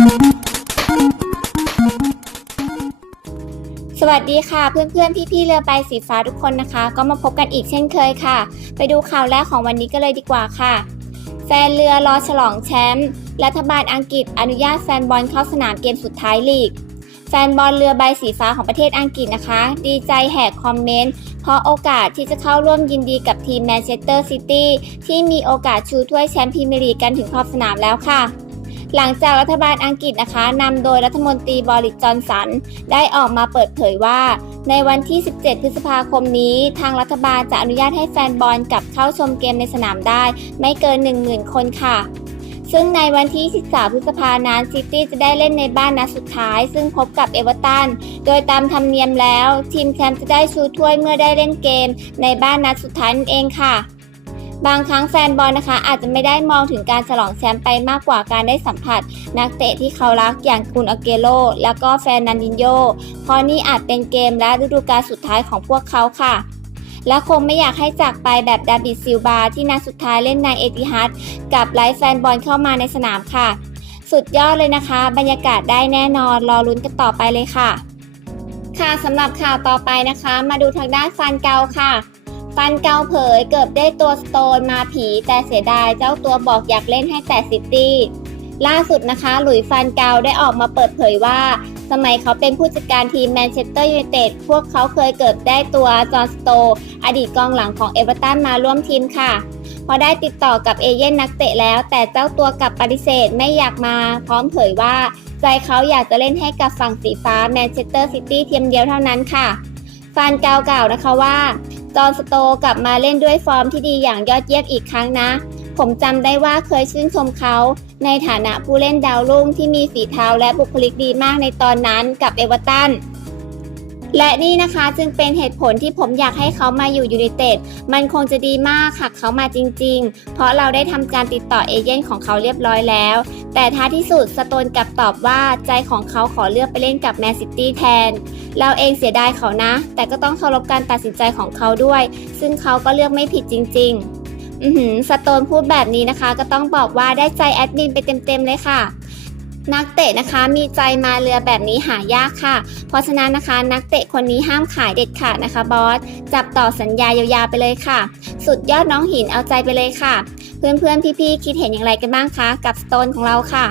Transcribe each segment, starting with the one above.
สวัสดีค่ะเพื่อนๆ พี่ๆ เรือใบสีฟ้าทุกคนนะคะ ก็มาพบกันอีกเช่นเคยค่ะ ไปดูข่าวแรกของวันนี้กันเลยดีกว่าค่ะ แฟนเรือรอฉลองแชมป์รัฐบาลอังกฤษอนุญาตแฟนบอลเข้าสนามเกมสุดท้ายลีก แฟนบอลเรือใบสีฟ้าของประเทศอังกฤษนะคะ ดีใจแหกคอมเมนต์ เพราะโอกาสที่จะเข้าร่วมยินดีกับทีมแมนเชสเตอร์ซิตี้ที่มีโอกาสชูถ้วยแชมป์พรีเมียร์ลีกกันถึงขอบสนามแล้วค่ะ หลังจากรัฐบาลอังกฤษนะคะนำโดยรัฐมนตรีบริจอนสัน ได้ออกมาเปิดเผยว่า ในวันที่ 17 พฤษภาคมนี้ ทางรัฐบาลจะอนุญาตให้แฟนบอลกลับเข้าชมเกมในสนามได้ ไม่เกิน 10,000 คนค่ะซึ่งในวันที่ 13 พฤษภานั้นซิตี้จะได้เล่นในบ้านนัดสุดท้าย ซึ่งพบกับเอเวอร์ตัน โดยตามธรรมเนียมแล้ว ทีมแชมป์จะได้ชูถ้วยเมื่อได้เล่นเกม ในบ้านนัดสุดท้ายนั่นเองค่ะ บางครั้งแฟนบอลนะคะ อาจจะไม่ได้มองถึงการฉลองแชมป์ไปมากกว่าการได้สัมผัส นักเตะที่เขารักอย่างกุนอเกโรแล้วก็แฟนนันดินโยเพราะนี่อาจเป็นเกมและฤดูกาลสุดท้ายของพวกเขาค่ะและคงไม่อยากให้จากไปแบบดาบิดซิลบาที่นัดสุดท้ายเล่นในเอติฮัดกับไลฟ์แฟนบอลเข้ามาในสนามค่ะ สุดยอดเลยนะคะ บรรยากาศได้แน่นอนรอลุ้นกันต่อไปเลยค่ะ ค่ะสำหรับข่าวต่อไปนะคะ มาดูทางด้านฟันเกาค่ะ ฟันเกาเผยเกือบได้ตัวสโตนมาผี แต่เสียดายเจ้าตัวบอกอยากเล่นให้แต่ซิตี้ ล่าสุดนะคะ หลุยฟันเกาได้ออกมาเปิดเผยว่า สมัยเขาเป็นผู้จัดการทีมแมนเชสเตอร์ยูไนเต็ดพวกเขาเคยเกิดได้ตัวจอห์นสโต อดีตกองหลังของเอเวอร์ตันมาร่วมทีมค่ะพอได้ติดต่อกับเอเย่นนักเตะแล้ว แต่เจ้าตัวกลับปฏิเสธไม่อยากมา พร้อมเผยว่า ใจเขาอยากจะเล่นให้กับฝั่งสีฟ้าแมนเชสเตอร์ซิตี้เทียมเดียวเท่านั้นค่ะฟานเกาวกล่าวนะคะว่า จอห์นสโตกลับมาเล่นด้วยฟอร์มที่ดีอย่างยอดเยี่ยมอีกครั้งนะ ผมจำได้ว่าเคยชื่นชมเขา ในฐานะผู้เล่นดาวรุ่งที่มีฝีเท้าและบุคลิกดีมากในตอนนั้นกับเอเวอร์ตันและนี่นะคะจึงเป็นเหตุผลที่ผมอยากให้เขามาอยู่ยูไนเต็ด มันคงจะดีมากหากเขามาจริง ๆ เพราะเราได้ทำการติดต่อเอเย่นของเขาเรียบร้อยแล้ว แต่ท้ายที่สุดสโตนกลับตอบว่าใจของเขาขอเลือกไปเล่นกับแมนซิตี้แทน เราเองเสียดายเขานะ แต่ก็ต้องเคารพการตัดสินใจของเขาด้วย ซึ่งเขาก็เลือกไม่ผิดจริง ๆ อือหือสโตนพูดแบบนี้นะคะ ก็ต้องบอกว่าได้ใจแอดมินไปเต็มๆเลยค่ะ นักเตะนะคะมีใจมาเรือแบบนี้หายากค่ะ เพราะฉะนั้นนะคะนักเตะคนนี้ห้ามขายเด็ดขาดนะคะบอส จับต่อสัญญายาวๆไปเลยค่ะ สุดยอดน้องหินเอาใจไปเลยค่ะ เพื่อนๆพี่ๆคิดเห็นอย่างไรกันบ้างคะกับสโตนของเราค่ะ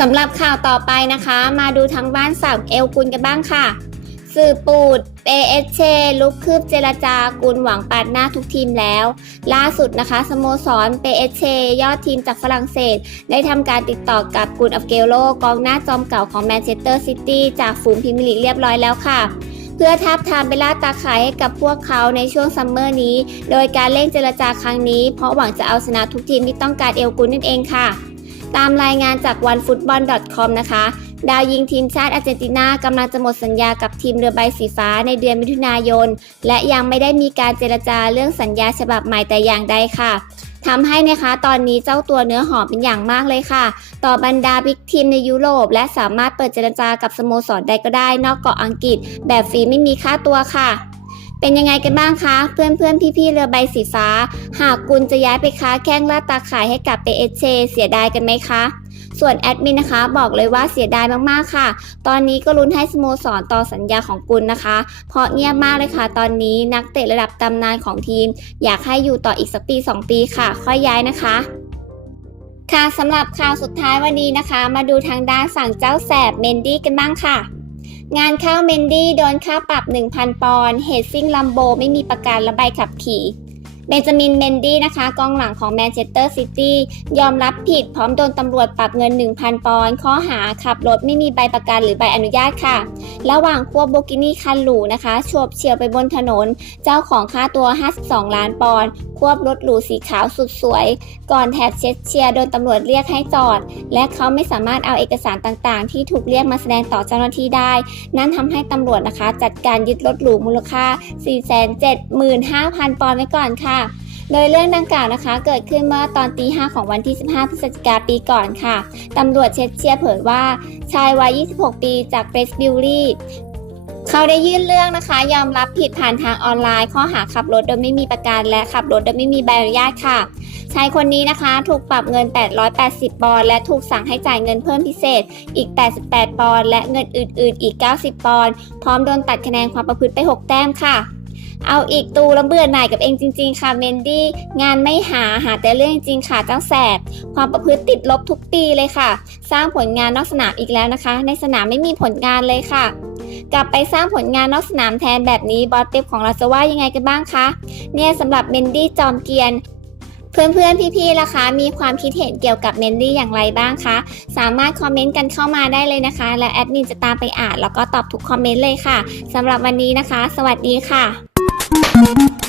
สำหรับข่าวต่อไปนะคะ มาดูทางบ้านสาวเอลกุลกันบ้างค่ะ สื่อปูดเอเอเชลุกคืบเจรจากุลหวังปาดหน้าทุกทีมแล้ว ล่าสุดนะคะ สโมสรเปเอเชยอดทีมจากฝรั่งเศส ได้ทำการติดต่อกับกุนอัฟเกโลกองหน้าจอมเก่าของแมนเชสเตอร์ซิตี้จากฝูงพรีเมียร์ลีกเรียบร้อยแล้วค่ะ เพื่อทับทามไปล่าตาขายให้กับพวกเขาในช่วงซัมเมอร์นี้ โดยการเล่นเจรจาครั้งนี้ เพราะหวังจะเอาชนะทุกทีมที่ต้องการเอลกุนนั่นเองค่ะ ตามรายงานจาก onefootball.com นะคะ ดาวยิงทีมชาติอาร์เจนตินากำลังจะหมดสัญญากับทีมเรือใบสีฟ้าในเดือนมิถุนายน และยังไม่ได้มีการเจรจาเรื่องสัญญาฉบับใหม่แต่อย่างใดค่ะทำให้นะคะตอนนี้เจ้าตัวเนื้อหอมเป็นอย่างมากเลยค่ะ ต่อบรรดาบิ๊กทีมในยุโรป และสามารถเปิดเจรจากับสโมสรใดก็ได้ นอกเกาะอังกฤษ แบบฟรีไม่มีค่าตัวค่ะเป็นยังไงกันบ้างคะ เพื่อนเพื่อนๆพี่ๆเรือใบสีฟ้า หากกุลจะย้ายไปค้าแข้งล่าตาขายให้กับเปเอเชเสียดายกันไหมคะ ส่วนแอดมินนะคะบอกเลยว่าเสียดายมากๆค่ะ ตอนนี้ก็ลุ้นให้สโมสรต่อสัญญาของกุลนะคะ เพราะเงียบมากเลยค่ะ ตอนนี้นักเตะระดับตำนานของทีม อยากให้อยู่ต่ออีกสักปี 2 ปีค่ะ ค่อยย้ายนะคะค่ะสำหรับข่าวสุดท้ายวันนี้นะคะ มาดูทางด้านฝั่งเจ้าแสบเมนดี้กันบ้างค่ะ งานเข้าเมนดี้โดนค่าปรับ 1,000 ปอนด์เหตุซิ่งลัมโบไม่มีประกันและใบขับขี่ เบนจามินเมนดี้นะคะกองหลังของแมนเชสเตอร์ซิตี้ยอมรับผิดพร้อมโดนตำรวจปรับเงิน 1,000 ปอนด์ข้อหาขับรถไม่มีใบประกันหรือใบอนุญาตค่ะ ระหว่างควบโบกินี่คันหรูนะคะโฉบเฉี่ยวไปบนถนน เจ้าของค่าตัว 52 ล้านปอนด์ควบรถหรูสีขาวสุดสวย ก่อนแถบเชสเชียร์โดนตำรวจเรียกให้จอด และเขาไม่สามารถเอาเอกสารต่างๆ ที่ถูกเรียกมาแสดงต่อเจ้าหน้าที่ได้ นั่นทำให้ตำรวจนะคะ จัดการยึดรถหรูมูลค่า 475,000 ปอนด์ไว้ก่อนค่ะโดยเรื่องดังกล่าวนะคะ เกิดขึ้นเมื่อตอนตี5ของวันที่ 15 พฤศจิกาปีก่อนค่ะ ตำรวจเชสเชียร์เผยว่า ชายวัย 26 ปีจากเบสบิลลี่ เขาได้ยื่นเรื่องนะคะ ยอมรับผิดผ่านทางออนไลน์ ข้อหาขับรถโดยไม่มีประกันและขับรถโดยไม่มีใบอนุญาตค่ะชายคนนี้นะคะถูกปรับเงิน 880 ปอนด์และถูกสั่งให้จ่ายเงินเพิ่มพิเศษอีก 88 ปอนด์และเงินอื่น ๆ อีก 90 ปอนด์พร้อมโดนตัดคะแนนความประพฤติไป 6 แต้มค่ะ เอาอีกตูแล้วเบื่อหน่ายกับเองจริง ๆ ค่ะเมนดี้งานไม่หาหาแต่เรื่องจริงค่ะเจ้าแสบ ความประพฤติติดลบทุกปีเลยค่ะ สร้างผลงานนอกสนามอีกแล้วนะคะ ในสนามไม่มีผลงานเลยค่ะ กลับไปสร้างผลงานนอกสนามแทนแบบนี้บอสเต็ปของเราจะว่ายังไงกันบ้างคะเนี่ยสำหรับเมนดี้จอมเกียนเพื่อนๆ พี่ๆล่ะคะ มีความคิดเห็นเกี่ยวกับเมนดี้อย่างไรบ้างคะ สามารถคอมเมนต์กันเข้ามาได้เลยนะคะ และแอดมินจะตามไปอ่านแล้วก็ตอบทุกคอมเมนต์เลยค่ะสำหรับวันนี้นะคะ สวัสดีค่ะ